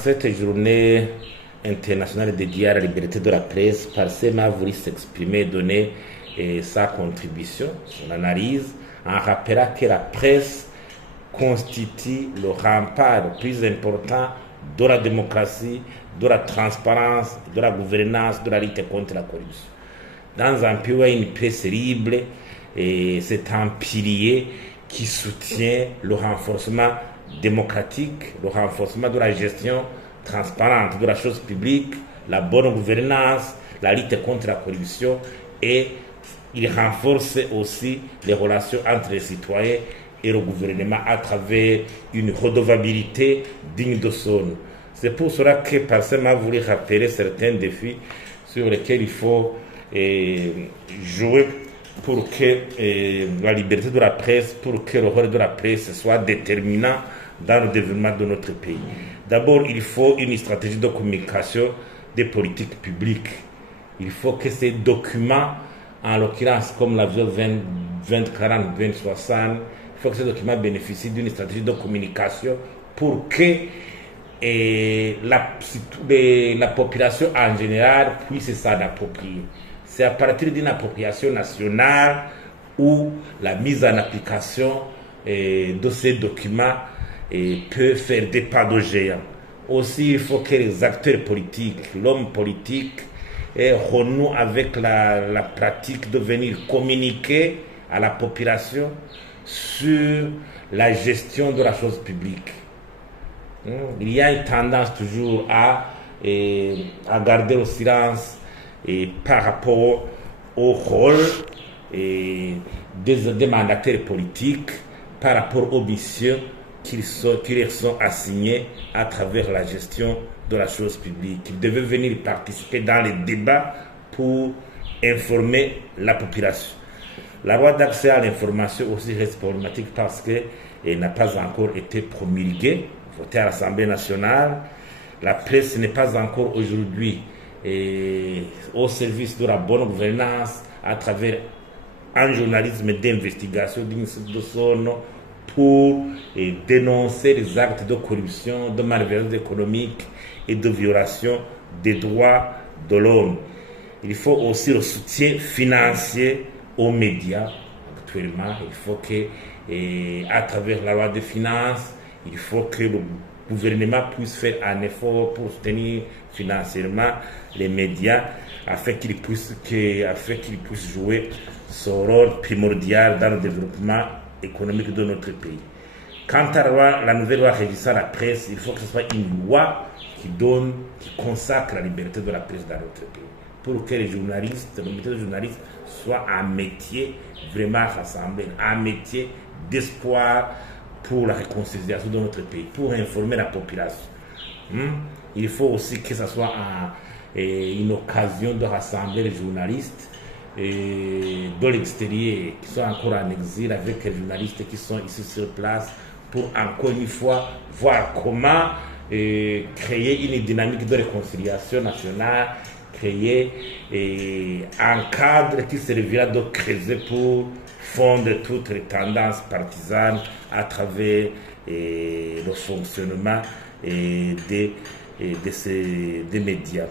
cette journée internationale dédiée à la liberté de la presse, Parsem a voulu s'exprimer, donner sa contribution, son analyse, en rappelant que la presse constitue le rempart le plus important de la démocratie, de la transparence, de la gouvernance, de la lutte contre la corruption. Dans un pays où il y a une presse libre, c'est un pilier qui soutient le renforcement démocratique, le renforcement de la gestion transparente de la chose publique, la bonne gouvernance, la lutte contre la corruption, et il renforce aussi les relations entre les citoyens et le gouvernement à travers une redevabilité digne de son nom. C'est pour cela que Parsem a voulu rappeler certains défis sur lesquels il faut jouer pour que la liberté de la presse, pour que le rôle de la presse soit déterminant dans le développement de notre pays. D'abord, il faut une stratégie de communication des politiques publiques. Il faut que ces documents, en l'occurrence comme la vision 2040, 2060, il faut que ces documents bénéficient d'une stratégie de communication pour que la population en général puisse s'en approprier. C'est à partir d'une appropriation nationale où la mise en application de ces documents peut faire des pas de géant. Aussi, il faut que les acteurs politiques, l'homme politique, renouent avec la pratique de venir communiquer à la population sur la gestion de la chose publique. Il y a une tendance toujours à garder le silence par rapport au rôle des mandataires politiques, par rapport aux missions qui leur sont assignés à travers la gestion de la chose publique. Ils devaient venir participer dans les débats pour informer la population. La loi d'accès à l'information aussi reste problématique parce qu'elle n'a pas encore été promulguée, votée à l'Assemblée nationale. La presse n'est pas encore aujourd'hui au service de la bonne gouvernance à travers un journalisme d'investigation de son nom pour dénoncer les actes de corruption, de malveillance économique et de violation des droits de l'homme. Il faut aussi le soutien financier aux médias. Actuellement, il faut que, à travers la loi des finances, il faut que le gouvernement puisse faire un effort pour soutenir financièrement les médias afin qu'ils puissent jouer son rôle primordial dans le développement économique de notre pays. Quant à la nouvelle loi régissant la presse, il faut que ce soit une loi qui consacre la liberté de la presse dans notre pays, pour que les journalistes, le métier de journaliste soit un métier vraiment rassemblé, un métier d'espoir pour la réconciliation de notre pays, pour informer la population. Il faut aussi que ce soit une occasion de rassembler les journalistes de l'extérieur qui sont encore en exil avec les journalistes qui sont ici sur place pour encore une fois voir comment créer une dynamique de réconciliation nationale, créer un cadre qui servira de creuset pour fondre toutes les tendances partisanes à travers le fonctionnement des médias.